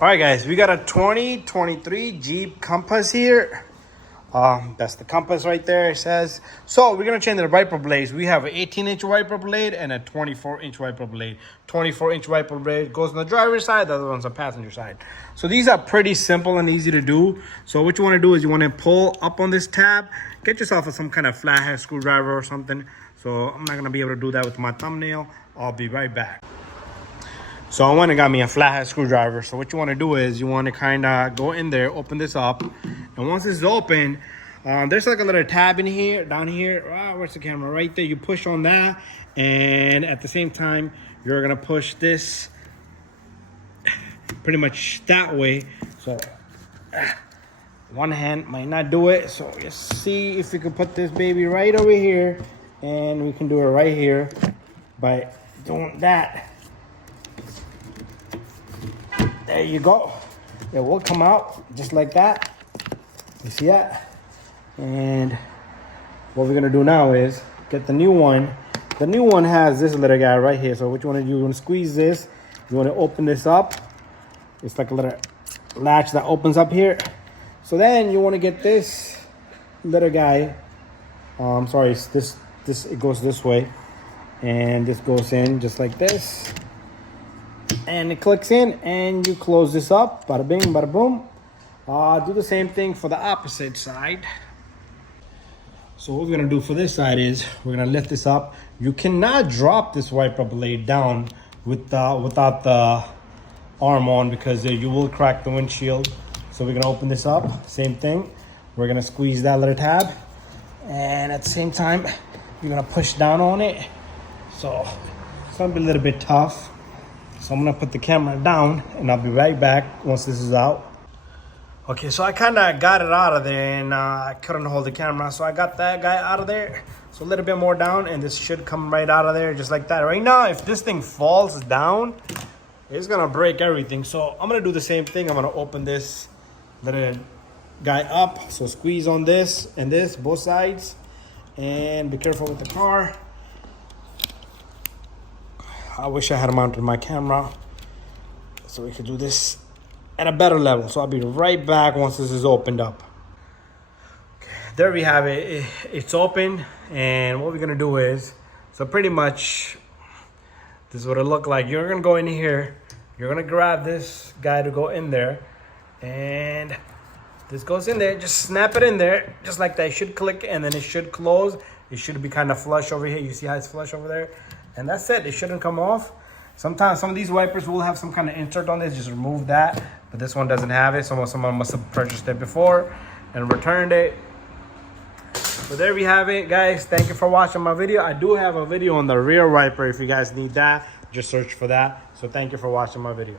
All right, guys, we got a 2023 Jeep Compass here. That's the Compass right there, it says. So we're gonna change the wiper blades. We have an 18-inch wiper blade and a 24-inch wiper blade. 24-inch wiper blade goes on the driver's side, the other one's on the passenger side. So these are pretty simple and easy to do. So what you wanna do is you wanna pull up on this tab, get yourself some kind of flathead screwdriver or something. So I'm not gonna be able to do that with my thumbnail. I'll be right back. So I went and got me a flathead screwdriver. So what you want to do is you want to kind of go in there, open this up. And once it's open, there's like a little tab in here, down here. Where's the camera? Right there. You push on that. And at the same time, you're going to push this pretty much that way. So one hand might not do it. So just see if we can put this baby right over here. And we can do it right here by doing that. There you go. It will come out just like that. You see that? And what we're gonna do now is get the new one. The new one has this little guy right here. So what you wanna do, you wanna squeeze this. You wanna open this up. It's like a little latch that opens up here. So then you wanna get this little guy. Sorry, this it goes this way. And this goes in just like this. And it clicks in and you close this up. Bada bing, bada boom. Do the same thing for the opposite side. So what we're gonna do for this side is we're gonna lift this up. You cannot drop this wiper blade down without the arm on because you will crack the windshield. So we're gonna open this up, same thing. We're gonna squeeze that little tab. And at the same time, you're gonna push down on it. So it's gonna be a little bit tough. So I'm gonna put the camera down and I'll be right back once this is out. Okay, so I kinda got it out of there and I couldn't hold the camera. So I got that guy out of there. So a little bit more down and this should come right out of there just like that. Right now, if this thing falls down, it's gonna break everything. So I'm gonna do the same thing. I'm gonna open this little guy up. So squeeze on this and this, both sides. And be careful with the car. I wish I had mounted my camera so we could do this at a better level. So I'll be right back once this is opened up. Okay, there we have it. It's open. And what we're going to do is, so pretty much this is what it looked like. You're going to go in here. You're going to grab this guy to go in there. And this goes in there. Just snap it in there. Just like that. It should click and then it should close. It should be kind of flush over here. You see how it's flush over there? And that's it. It shouldn't come off. Sometimes some of these wipers will have some kind of insert on this. Just remove that. But this one doesn't have it. Someone must have purchased it before and returned it. So there we have it, guys. Thank you for watching my video. I do have a video on the rear wiper. If you guys need that, just search for that. So thank you for watching my video.